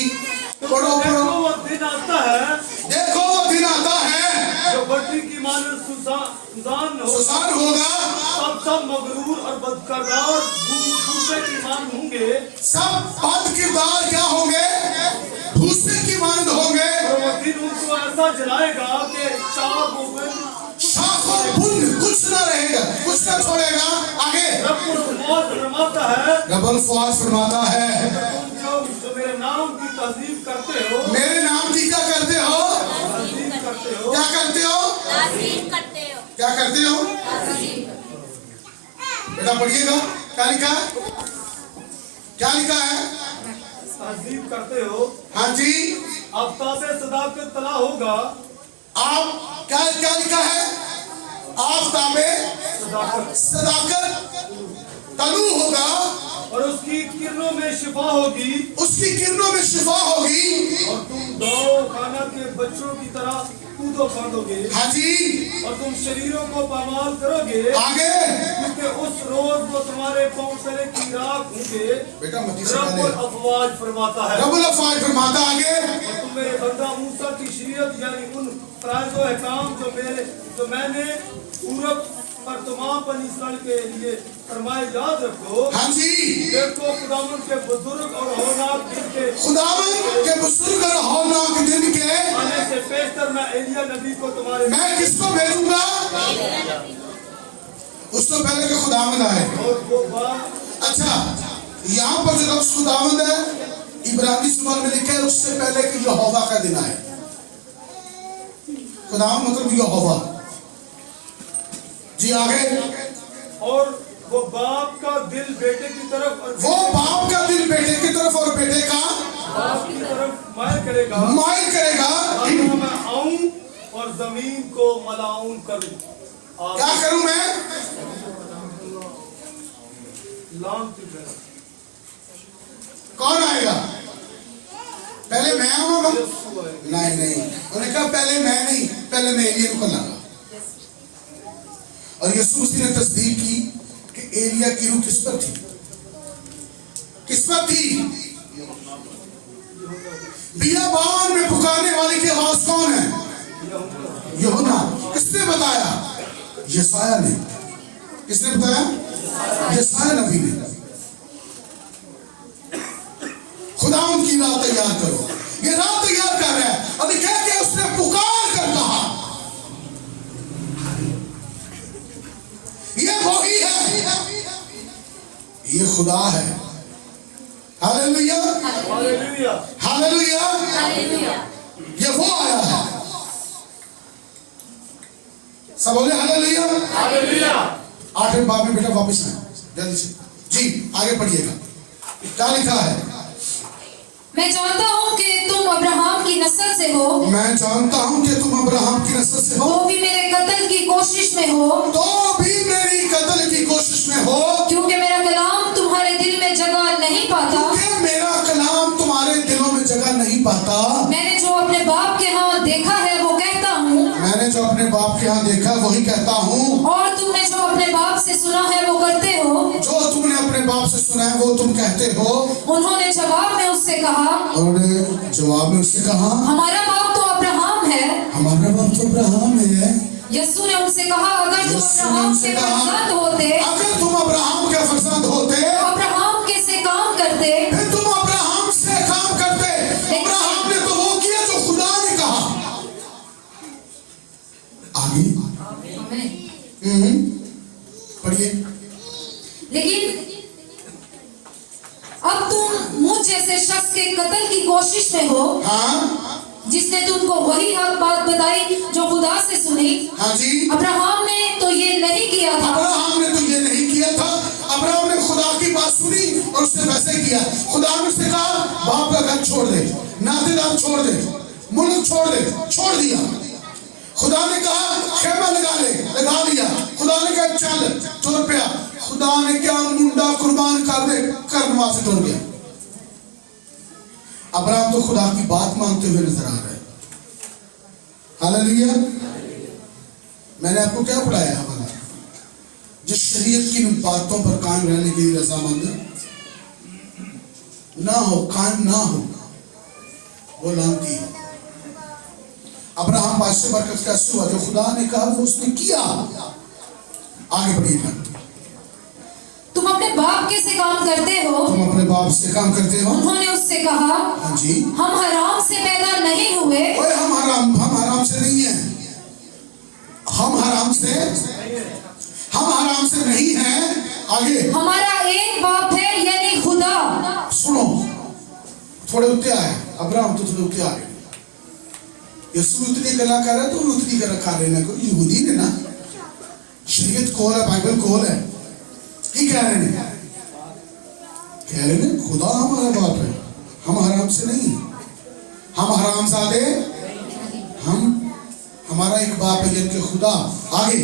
पढ़ो देखो पढ़ो। वो दिन आता है, देखो वो दिन आता है जो बट्टी की मानव सुसान हो, सुसान होगा। सब मगरूर और बदकरदार भूसे की मान होंगे। सब बद किरदार क्या होंगे? भूसे की मानद होंगे। और वो दिन उनको ऐसा जलाएगा कि शाखों बुन कुछ न रहेगा, कुछ न छोड़ेगा। आगे रब्बुल फरमाता है, रब्बुल फरमाता है, तुम जो मेरे नाम की तहजीब करते हो, मेरे नाम की क्या करते हो? तहजीब करते हो, क्या करते हो? क्या करते हो? बेटा पढ़िएगा क्या लिखा है? क्या लिखा है? तहजीब करते हो। हाँ जी। आफ्ताबे सदाकत तला होगा, आप क्या क्या लिखा है? आफ्ताबे सदाकत तलू होगा और उसकी किरणों में शिफा होगी, उसकी किरणों में शिफा होगी। और तुम दो खाना के बच्चों की तरह कूदो फांदोगे। हाँ जी। और तुम शरीरों को पामाल करोगे, आगे क्योंकि उस रोज वो तुम्हारे पांव तले की राख होंगे। बेटा मती से रब्बुल अफवाज फरमाता है, रब्बुल अफवाज फरमाता आगे। और तुम मेरे बंदा मूसा की शरीयत यानी उन फराइज़ व अहकाम जो मैंने पूरब पर तमाम बनी इस्राएल के लिए फरमाए याद रखो। हाँ जी। देखो खुदावंद के बुजुर्ग और होनाक दिन के खुदावंद के बुजुर्ग और होनाक दिन के आने से पेशतर मैं एलिया नबी को तुम्हारे मैं किसको भेजूंगा? उससे पहले के खुदावंद आए। और वो बात अच्छा, यहाँ पर जो लफ्ज़ खुदावंद है इब्रानी ज़ुबान में लिखा है उससे पहले कि यहोवा का दिन आए। खुदावंद मतलब यहोवा जी। आगे और वो बाप का दिल बेटे की तरफ और वो बाप का दिल बेटे की तरफ और बेटे का बाप की तरफ माइल करेगा। माइल करेगा। ताकि मैं आऊं और जमीन को मलाऊन करूं। क्या करूं मैं? कौन आएगा? पहले मैं आऊंगा? नहीं नहीं, उन्होंने कहा पहले मैं नहीं, पहले मैं एलिया को लाऊंगा। और यीशु मसीह ने तस्दीक की कि एलिया की रूह किस पर थी? किस्मत थी। बियाबान में पुकारने वाले की आवाज कौन है? यूहन्ना। किसने बताया? यशायाह ने। किसने बताया? यशायाह नबी ने। खुदा उनकी राह तैयार करो। ये राह तैयार कर रहा है। अभी कह के उसने पुकार कर कहा, ये वही है, ये खुदा है। Hallelujah, hallelujah, hallelujah. हालेलुया। ये वो आया है। सब बोले हालेलुया। हालेलुया। 8वें बाब में बेटा वापस आए जल्दी से जी, आगे पढ़िएगा। क्या लिखा है? मैं जानता हूँ कि तुम अब्राहम की नस्ल से हो, मैं जानता हूं कि तुम अब्राहम की नस्ल से हो, तो भी मेरे कत्ल की कोशिश में हो, तो भी मेरी कत्ल की कोशिश में हो, क्योंकि मेरा कलाम तुम्हारे दिल में जगह नहीं पाता। क्योंकि मेरा कलाम तुम्हारे दिलों में जगह नहीं पाता। मैंने जो अपने बाप के यहाँ देखा है वो कहता हूँ, मैंने जो अपने बाप के यहाँ देखा वही कहता हूँ, और तुमने जो अपने बाप से सुना है वो करते हो। जो तुमने अपने बाप से सुना है वो तुम कहते हो। उन्होंने जवाब में उससे कहा, उन्होंने जवाब में उससे कहा, हमारा बाप तो अब्राहम है। हमारा बाप तो अब्राहम है। यीशु ने उनसे कहा, अगर तुम यीशु ने अब्राहम उनसे के कहा, फर्जंद होते अगर तुम अब्राहम के फर्जंद होते तो अब्राहम के से काम करते। फिर तुम अब्राहम से काम करते। अब्राहम ने तो वो किया जो खुदा ने कहा। आगे पढ़िए। लेकिन अब तुम मुझ जैसे शख्स के कत्ल की कोशिश में हो, हाँ जिसने तुमको वही हक बात बताई जो खुदा से सुनी। हाँ जी। अब्राहम ने तो ये नहीं किया था। अब्राहम ने तो ये नहीं किया था। अब्राहम ने खुदा की बात सुनी और उसने वैसे किया। खुदा ने उससे कहा, बाप का घर छोड़ दे, नातेदार छोड़ दे, मुल्क छोड़ दे, छोड़ दिया। खुदा ने कहा खेमा लगा ले, लगा लिया। खुदा ने कहा चल तुर पिया। खुदा ने क्या मुंडा कुर्बान कर दे, कर वहां से तुर गया। अब्राहम तो खुदा की बात मानते हुए नजर आ रहे हैं। हालेलुया। मैंने आपको क्या पढ़ाया हवाला? जिस शरीयत की बातों पर कायम रहने के लिए रजामंद ना हो, कायम ना हो, वो लानती है। अब्राहम बादशाह बरकत कैसे हुआ? जो खुदा ने कहा वो उसने किया। आगे बढ़िएगा। तुम अपने बाप के से काम करते हो। तुम अपने बाप से काम करते हो। उन्होंने उससे कहा, हाँ जी। हम हराम से पैदा नहीं हुए। ओए हम हराम से नहीं है। हम हराम से नहीं है। आगे हमारा एक बाप है, यानी खुदा। सुनो, थोड़े उत्ते आए। अब्राहम तो थोड़े उत्ते आ गए। यीशु उतनी गला कर रहा है तो उतनी गला कर रहे हैं। कोई यहूदी ने ना शरीयत खोल है, बाइबल खोल है, की कह रहे हैं? कह रहे हैं खुदा हमारा बाप है, हम हराम से नहीं, हम हरामजादे, हमारा एक बाप है जिनके खुदा। आगे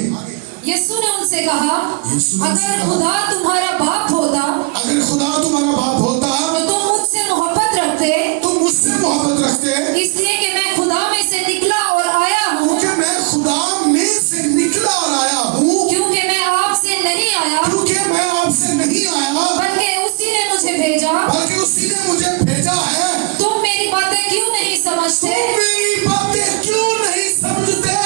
यीशु ने उनसे कहा, यीशु ने उनसे अगर कहा, खुदा तुम्हारा बाप होता अगर खुदा तुम्हारा बाप होता तो तुम मुझसे मोहब्बत रखते, तुम मुझसे मोहब्बत रखते, इसलिए कि मैं खुदा में से निकला और आया हूँ। क्योंकि मैं खुदा में से निकला और आया हूँ। क्योंकि मैं आपसे नहीं आया, क्योंकि मैं आपसे नहीं आया, बल्कि उसी ने मुझे भेजा। बल्कि उसी ने मुझे भेजा है। तुम मेरी बातें क्यों नहीं समझते? तुम मेरी बातें क्यों नहीं समझते?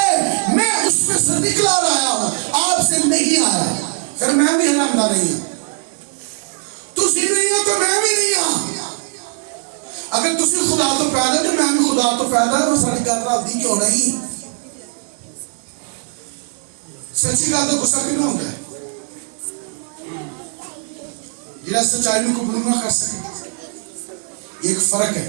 मैं उसमें से निकला और आया हूँ, आपसे नहीं आया। फिर मैं भी हरामदा नहीं हूँ। तुसी नहीं हो तो मैं भी नहीं हूँ। अगर तुसी खुदा तो पैदा तो मैं भी खुदा तो पैदा है। सारी गल रलदी क्यों नहीं? सच्ची गल तो गुस्सा क्यों होता है? जिला सच्चाई को कबूल ना कर सके, एक फर्क है।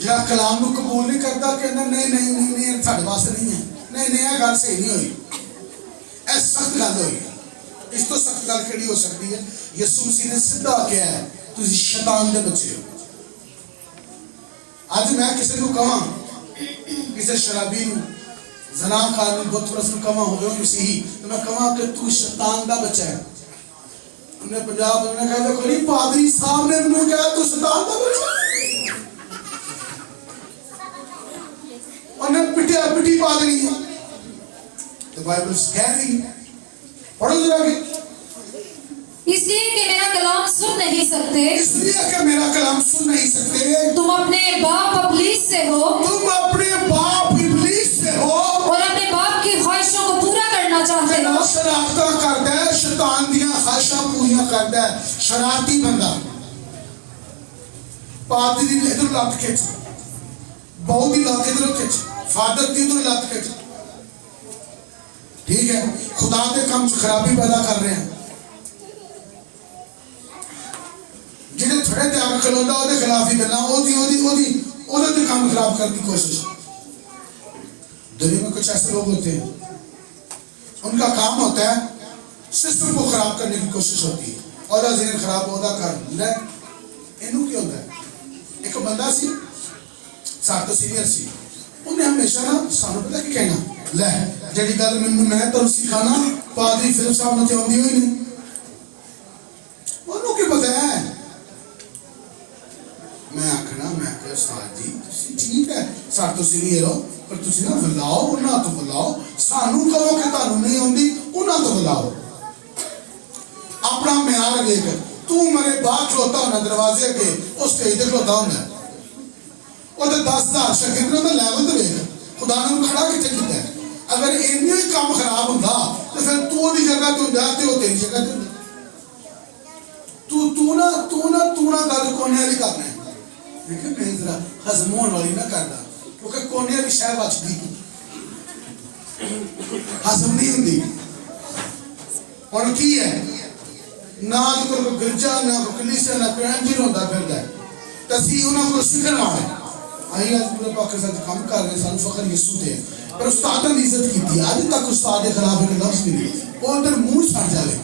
जिला कलाम को कबूल नहीं करता, कहना नहीं नहीं नहीं नहीं साढ़े वास्ते नहीं है, नहीं नहीं यह गल सही नहीं हुई, ऐ सख्त गल हुई। इस तो सख्त गल केड़ी हो सकती है? यीशु मसीह ने सीधा कहा है, तुम शैतान दे बच्चे हो। आज मैं किसी को कहा, किसी शराबी जनाकार बुतपरस्त को कहा हो मसीही, तो मैं कहा कि तू शैतान दा बच्चा है। हमने पंजाब में कहा देखो नहीं, पादरी साहब ने मैंने कहा तू शैतान दा बच्चा है। उन्हें पिटी पादरी है। तो बाइबल कह रही है, पढ़ो जरा के। इसलिए कि मेरा कलाम सुन नहीं सकते, इसलिए कि मेरा कलाम सुन नहीं सकते। तुम अपने बाप अबलीस से हो तुम अपने बाप इब्लीस से हो और अपने बाप की ख्वाहिशों को पूरा करना चाहते ਜਿਹੜਾ हो। शरारਤਾਂ करता है, शैतान ਦੀਆਂ ख्वाहिशां पूरीਆਂ करता है, शरारती बंदा। पादरी ਦੀ इधर ਲੱਤ खिंच, बहू ਦੀ ਲੱਤ इधर खिंच, फादर ਦੀ इधर ਲੱਤ खिंच। ठीक है, खुदा के काम च खराबी पैदा कर रहे हैं। जिन्हें थोड़े ते आके खलोंदा ਉਹਦੇ खिलाफ ही करना, ਉਹਦੇ ਤੇ काम खराब करने की कोशिश। दुनिया में कुछ ऐसे लोग होते हैं, उनका काम होता है सिस्टम को खराब करने की कोशिश होती है। और ज़हन खराब होता कर ले इनू क्या होता है। एक बंदा सी साथ तो सीनियर सी, उन्हें हमेशा ना सानू पता की कहना ले जड़ी गल मैं तुम सिखाना पादरी फिल्म साहब ने आती हुई नहीं, उन्होंने क्या पता है। मैं आखना मैं उस्ताद जी ठीक है साथ तो सीनियर हो पर तुसी ना बुलाओ, उन्हां तो बुलाओ, सानू कहो कि तुहानू नहीं आउंदी, उन्हां तो बुलाओ। अपना म्यार वेख, तू मेरे बाहर खलोता होना दरवाजे अगे, उस स्टेज ते खलोता होंदा, ओहदे 10,000 शागिर्द ने लेवल ते वेख, खुदा ने खड़ा किथे कीता है। अगर इन्नी ही काम खराब हुंदा तो फिर तू ओहदी जगह ते हुंदा ते ओह तेरी जगह ते हुंदा। तू ना गल कोने वाली करना है, लेकिन मैं जरा हजम होने वाली ना करदा, क्योंकि कोने वाली शह बचदी हजम नहीं हुंदी। हुण की है ना कोई गिरजा ना कोई कलीसिया ना कोई एंजिन होंदा फिरदा है, ते असीं उन्हां कोल सिखण वाले अहीं अज पूरे पाकिस्तान काम कर रहे, सानू फखर यीशु ते पर उस्तादां दी इज्जत कीती। अज तक उस्ताद के खिलाफ एक लफ्ज़ भी नहीं, उधर मुंह सड़ जाए,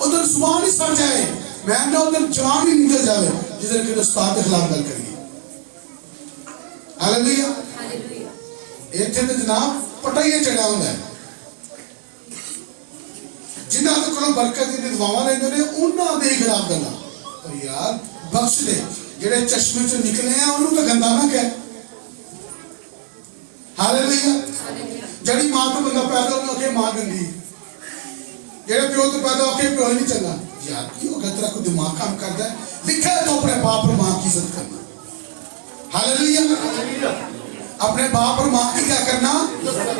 उधर जुबान ही सड़ जाए, मैं ना उधर जवान ही निकल जाए जिधर के उस्ताद के खिलाफ गल करिए। हालेलुया। इत्थे ते जनाब पटाइए चढ़िया हुंदा है, जिन्हां दे कोलों बरकत दी दुआवां लैंदे ने उन्हां दे खिलाफ गल्लां। पर यार बख्श दे, जेड़े चश्मे चों निकले हैं उन्होंने तो गंदा ना कह। हालेलुया। जड़ी मां तो बंदा पैदा होना के मां गंदी, जेड़े प्यो तो पैदा होके प्यो ही नहीं चंगा। यार की हो गया, तेरा कोई दिमाग काम करता है? लिखा है तो अपने बाप और मां की इज्जत करना। हालेलुया। अपने बाप और मां की क्या करना?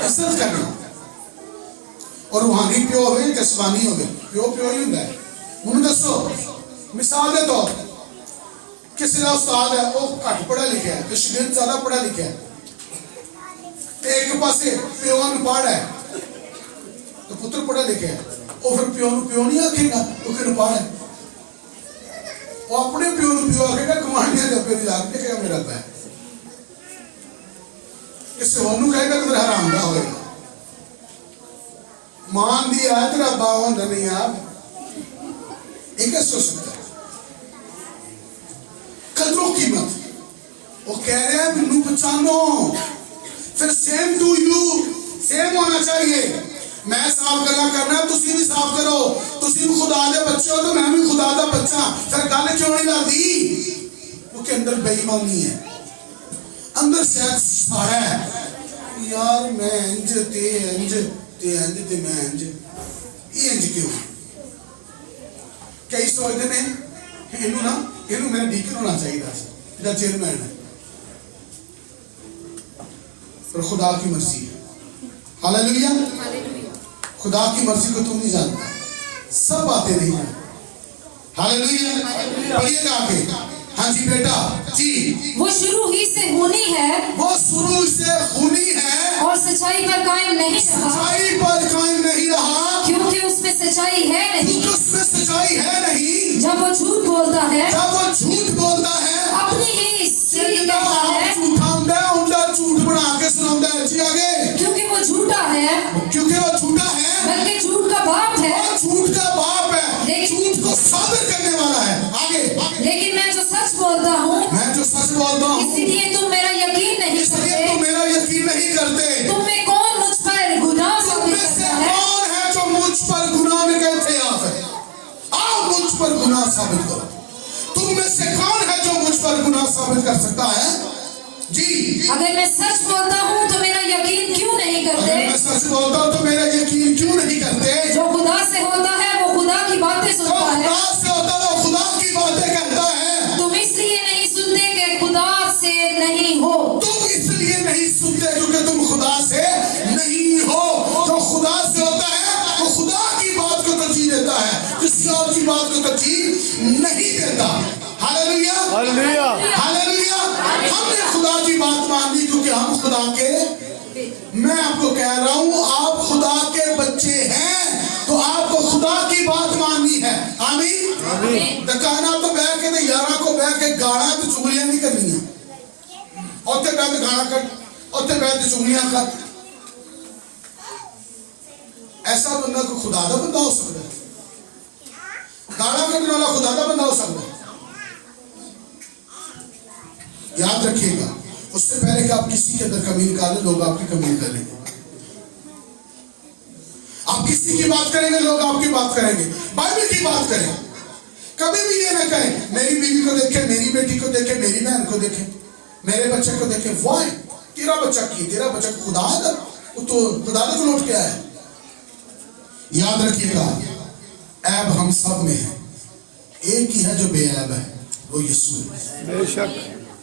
इज्जत करना। और रूहानी प्यो हो जसमानी हो, प्यो ही होंदा है। मुझे दसो मिसाल दे तौर किसी का उस्ताद है वो घट पढ़ा लिखा है, शागिर्द ज्यादा पढ़ा लिखा है, एक पासे प्यो अनपढ़ है तो पुत्र पढ़ा लिखा है, वो फिर प्यो नहीं आखेगा वो कि अनपढ़ है, वो अपने प्यो आखेगा गुआंढियां दे प्यो जाके कहेगा मेरा पै, किसी होर कहेगा तो मेरा हराम दा होएगा। मान दी है तेरा बावन नहीं आप एक हो सकता है। कदरों कीमत वो कह रहे हैं मैनू पहचानो, फिर सेम टू यू, सेम होना चाहिए। मैं साफ करना तुसी भी साफ करो, तुसी भी खुदा दे बच्चे हो तो मैं भी खुदा दा बच्चा। फिर गल क्यों नहीं लगती? क्योंकि अंदर बेईमानी है, अंदर शायद सारा है यार मैं इंज ते मैं इंज क्यों। कई सोचते ने इनू मेरा डीकन होना चाहिए था, चेयरमैन है, पर खुदा की मर्जी है। हालेलुया। खुदा की मर्जी को तुम नहीं जानता, सब बातें नहीं है। हालेलुया। पढ़िएगा आगे। हाँ जी बेटा जी। वो शुरू ही से खूनी है, वो शुरू से खूनी है और सच्चाई पर कायम नहीं रहा, सच्चाई पर कायम नहीं रहा, क्योंकि उसमें सच्चाई है नहीं। उसमें सच्चाई है नहीं। जब वो झूठ बोलता है, अपनी ही सीधी कहता है, झूठ बना के सुनाता है। जी आगे। क्योंकि वो झूठा है, बल्कि झूठ का बाप है, झूठ का बाप है, लेकिन झूठ को साबित करने वाला है। आगे। लेकिन मैं जो सच बोलता हूँ, इसलिए तुम मेरा यकीन नहीं करते। तुम में कौन मुझ पर गुनाह साबित करता है? कौन है जो मुझ पर गुनाह में कहते हैं? आओ मुझ पर गुनाह साबित करो। तुम में से कौन है जो मुझ पर गुनाह साबित कर सकता है? जी। अगर मैं सच बोलता हूँ तो मेरा यकीन क्यों नहीं करते? मैं सच बोलता हूँ तो मेरा यकीन क्यों नहीं करते? जो खुदा से होता है वो खुदा की बातें सुनता है। खुदा से होता है वो खुदा की हालेलुया। हालेलुया। हमने खुदा की बात मान ली क्योंकि हम खुदा के, मैं आपको कह रहा हूं आप खुदा के बच्चे हैं तो आपको खुदा की बात माननी है। आमीन। दुकाना तो बह के तो यारा को बह के गाना तो चुगलियां नहीं करनी है। उत्थे बह के गाना कर, उत्थे बह के चुगलियां कर। ऐसा बंदा को खुदा का बंदा हो सकता है? गाना करने वाला खुदा का बंदा हो सकता है? याद रखिएगा, उससे पहले कि आप किसी के अंदर कमी निकालें, लोग आपकी कमी निकालेंगे। आप किसी की बात करेंगे, लोग आपकी बात करेंगे। बाइबल की बात करें, कभी भी ये ना कहें मेरी बीवी को देखे, मेरी बेटी को देखे, मेरी बहन को देखे, मेरे बच्चे को देखे। वाह, तेरा बच्चा की, तेरा बच्चा खुदा है तो खुदा को लौट के आया। याद रखिएगा, ऐब हम सब में है, एक ही है जो बेऐब है, वो यीशु है। बेशक।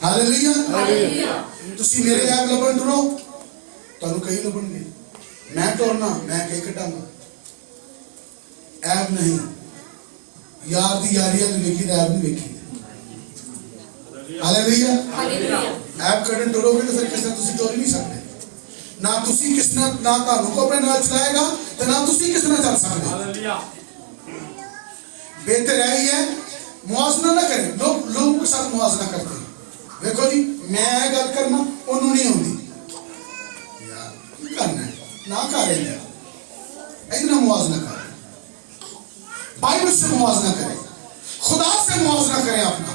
हालेलुया। हालेलुया। तुसी मेरे ऐब लबन टुरो तानू कई लबनगे, मैं टुरना मैं कई कटांगा। ऐब नहीं, यार दी यारियां दी वेखी, ऐब नहीं वेखी। हालेलुया। ऐब कटन टुरोगे तो फिर किसी तुसी टुर नहीं सकते। ना तुसी किस ना तानू को अपने नाल चलाएगा तो ना तुसी किस नाल चल सकते। हालेलुया। बेहतर है मुआवजा ना करें। लोग लोगों के साथ मुआवजा करते हैं। देखो जी, मैं गल करना उन्होंने नहीं होती यार, की करना है ना करें, इतना मुआवजा करें। बाइबल से मुआवजा करें, खुदा से मुआवजा करें अपना।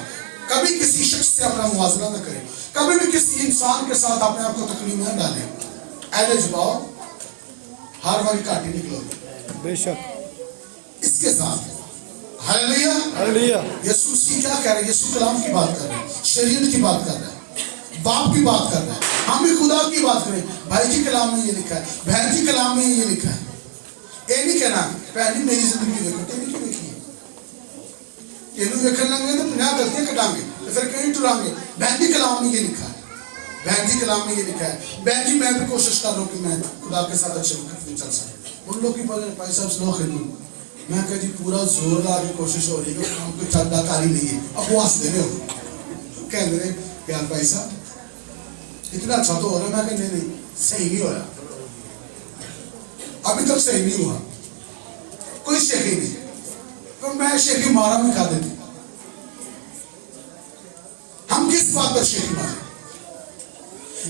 कभी किसी शख्स से अपना मुआवजा ना करें, कभी भी किसी इंसान के साथ अपने आप को तकलीफ न डालें। ऐसे जवाब हर बार काटी निकलोगे। बेशक। इसके साथ हालेलुया। हालेलुया। यीशु मसीह क्या कह रहे हैं? यीशु कलाम की बात कर रहे हैं, शरीयत की बात कर रहे हैं, बाप की बात कर रहे हैं। हम भी खुदा की बात करें। भाई जी कलाम में ये लिखा है, बहन जी कलाम में ये लिखा है। ये नहीं कहना पहली मेरी जिंदगी देखो, तेरी क्यों देखी है? तेनू देखने लगे तो 50 गलतियां कटांगे तो फिर कहीं टुरांगे। बहन जी कलाम में ये लिखा है, बहन जी कलाम में ये लिखा है। बहन जी मैं भी कोशिश कर रहा हूँ कि मैं खुदा के साथ अच्छे वक्त में चल सकूं। उन लोग की भाई साहब स्लो खिदमत, मैं कह जी पूरा जोर ला के कोशिश हो रही है, हमको चलदाकारी नहीं है। अब वो हंस दे रहे हो, कह रहे यार भाई साहब इतना अच्छा तो हो रहा है। मैं कह नहीं सही नहीं हो रहा, अभी तक सही नहीं हुआ, कोई शेखी नहीं। तो मैं शेखी मारा भी खा देती। हम किस बात पर शेखी मारे?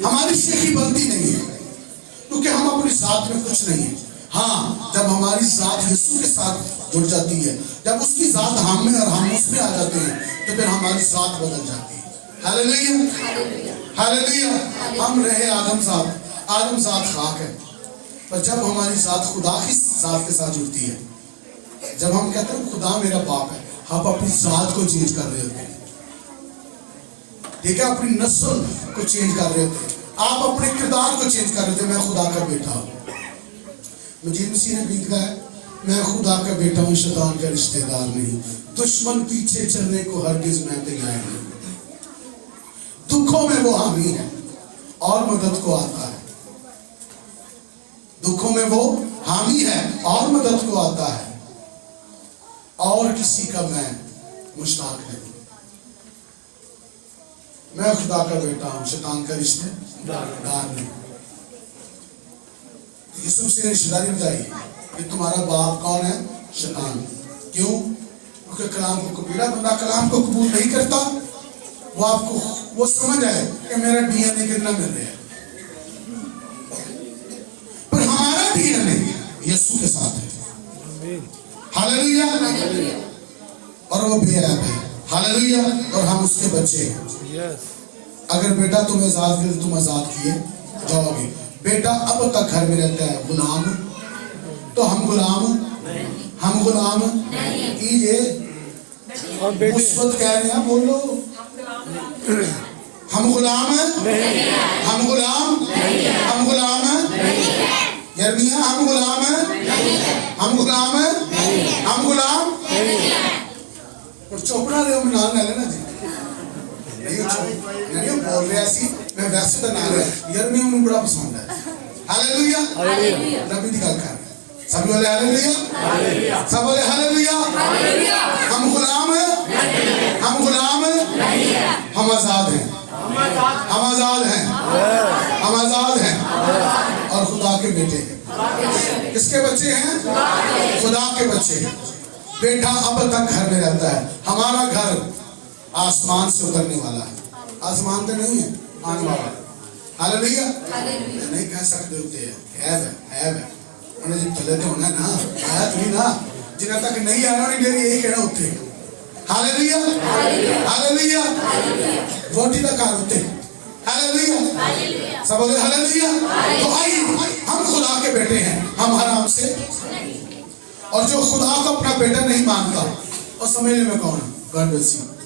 हमारी शेखी बनती नहीं है क्योंकि हम अपनी जात में कुछ नहीं है। हाँ, जब हमारी जात यीशु के साथ जुड़ जाती है, जब उसकी जात हम में और हम उसमें आ जाते हैं, तो फिर हमारी जात बदल जाती है। हालेलुया। हालेलुया। हम रहे आदम जात खाक है, पर जब हमारी जात खुदा की जात के साथ जुड़ती है, जब हम कहते हैं खुदा मेरा बाप है, हम अपनी जात को चेंज कर रहे होते हैं। ठीक है, अपनी नस्ल को चेंज कर रहे होते हैं, आप अपने किरदार को चेंज कर रहे थे। मैं खुदा का बेटा हूँ। मुझे मसीह ने गीत गाया, मैं खुदा का बेटा हूँ, शैतान का रिश्तेदार नहीं, दुश्मन पीछे चलने को हरगिज मैं तैयार नहीं। दुखों में वो हामी है और मदद को आता है। दुखों में वो हामी है और मदद को आता है, और किसी का मैं मुश्ताक नहीं। मैं खुदा का बेटा हूं, शैतान का रिश्तेदार नहीं। यीशु मसीह ने रिश्तेदारी बताई कि तुम्हारा बाप कौन है? शैतान। क्यों? क्योंकि कलाम को कबीला बंदा कलाम को कबूल नहीं करता, वो आपको वो समझ आए कि मेरा डीएनए कितना मिल रहा है, पर हमारा डीएनए यीशु के साथ है। हालेलुया। और वो बेऐब है। हालेलुया। और हम उसके बच्चे हैं। अगर बेटा तुम्हें आजाद किए, तुम आजाद किए जाओगे। बेटा अब तक घर में रहता है गुलाम, तो हम गुलाम कीजिए। उस वक्त कह रहे हैं, बोलो हम गुलाम हैं, हम गुलाम हैं। यर्मिया हम गुलाम हैं, हम गुलाम। और चोपड़ा रहे हो ना लेना जी, नहीं बोल रहे ऐसी, मैं वैसे तो ना रहा यार, मैं उन्हें बड़ा पसंद है। हालेलुया। नबी दी गल कर, सब बोले हालेलुया, सब बोले हालेलुया। हम गुलाम हैं, हम आजाद हैं, हम आजाद हैं, हम आजाद हैं और खुदा के बेटे हैं। किसके बच्चे हैं? खुदा के बच्चे। बेटा अब तक घर में रहता है। हमारा घर आसमान से उतरने वाला है। आसमान तो नहीं है, आने वाला है। हालेलुया। नहीं कह सकते होते हैं है उन्हें जब चले तो होना ना आया तुम्हें ना जिन्हें तक नहीं आया उन्हें डेरी यही कहना होते हैं। Hallelujah, hallelujah. रोटी तक आ होते हैं। हालेलुया, सब बोले हालेलुया। तो आइए हम खुदा के बेटे हैं, हम आराम से। और जो खुदा को अपना बेटा नहीं मानता और समझने में कौन है? God bless you.